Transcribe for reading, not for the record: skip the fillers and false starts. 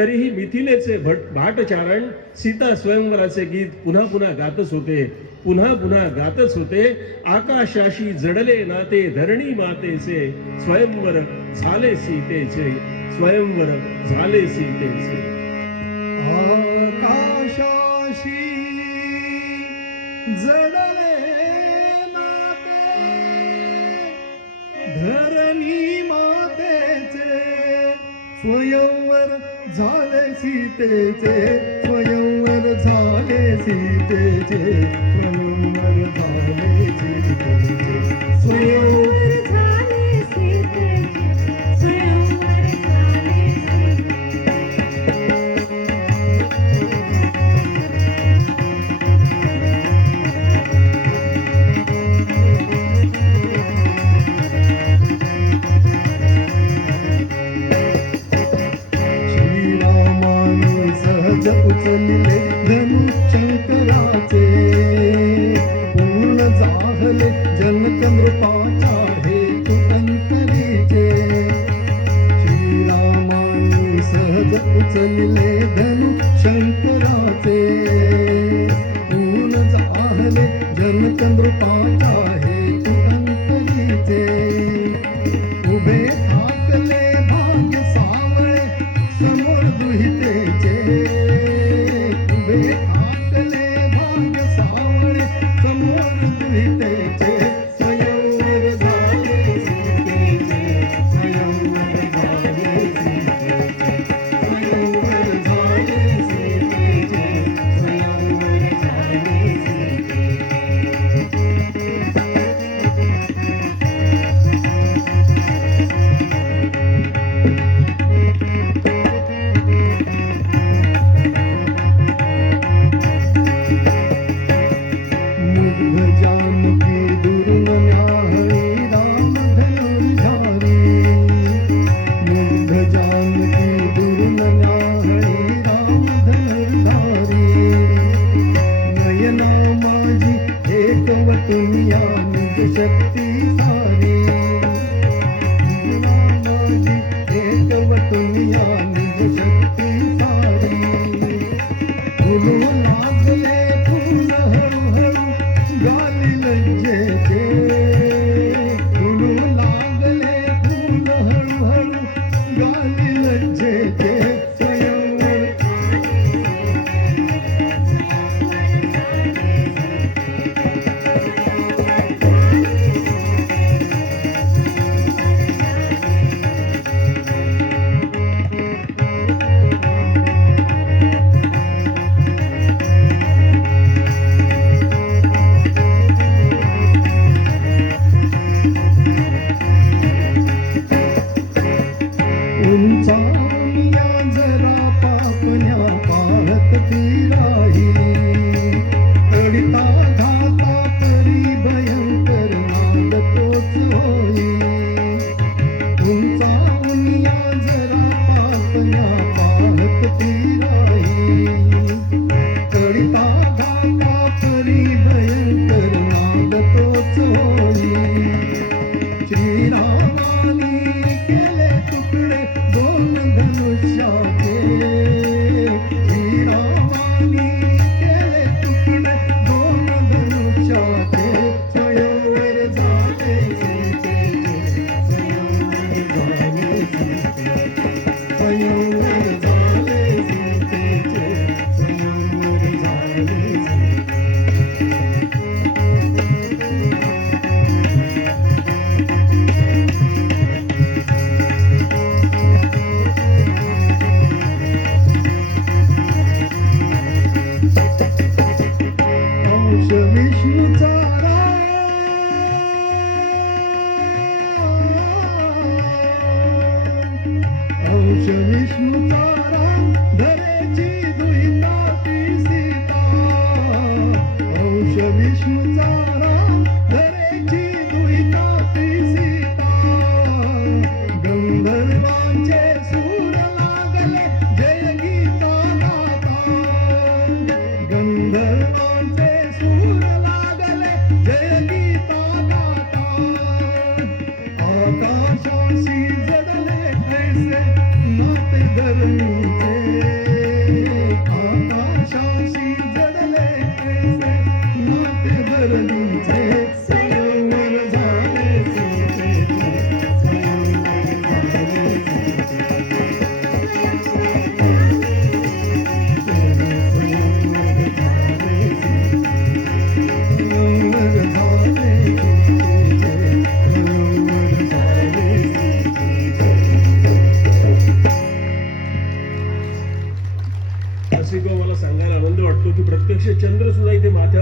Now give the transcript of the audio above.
तरीही मिथिलेचे भाटचारण सीता स्वयंवराचे गीत पुन्हा पुन्हा गातच होते, पुन्हा पुन्हा गातच होते. आकाशाशी जडले नाते धरणी मातेचे, स्वयंवर झाले सीतेचे, स्वयंवर झाले सीतेचे. आकाशाशी जडले नाते धरणी मातेचे, स्वयंवर झाले सीतेचे, स्वयंवर झाले सीतेचे, स्वयंवर झाले सीतेचे, स्वयंवर झाले सीतेचे, स्वयंवर झाले उचलले धनु शंकराचे, पूर्ण जाहले जनकनृपाचा हेतु अंतरीचे. श्रीरामानी सहज उचलले धनु शंकराचे, पूर्ण जाहले जनकनृपाचा हेतु अंतरीचे. उभे ठाकले भाग्य सावळे समोर दुहितेचे, आकले भाग्य सावळे समोर दुहितेचे, स्वयंवर झाले सीतेचे, स्वयंवर झाले सीतेचे, स्वयंवर झाले सीतेचे, स्वयंवर झाले शक्ती सारी, माझी एकवटुनिया निज शक्ती सारी. फुलू लागले फुल हळूहळू गाली लज्जेचे, फुलू लागले फुल हळूहळू गाली लज्जेचे, उंचावनिया जरा पापण्या पाहत ती राही, तडिता घाता तरी भयंकर नाद तोच होई. उंचावनिया जरा पापण्या पाहत ती राही, तडिता घाता तरी भयंकर नाद तोच होई. श्रीरामानी केले तुकडे दोन धनुष्याचे, श्रीरामानी केले तुकडे दोन धनुष्याचे, स्वयंवर झाले सीतेचे, स्वयंवर झाले सीतेचे, स्वयंवर झाले सीतेचे. की प्रत्यक्ष चंद्र सुद्धा इथे माथ्यावर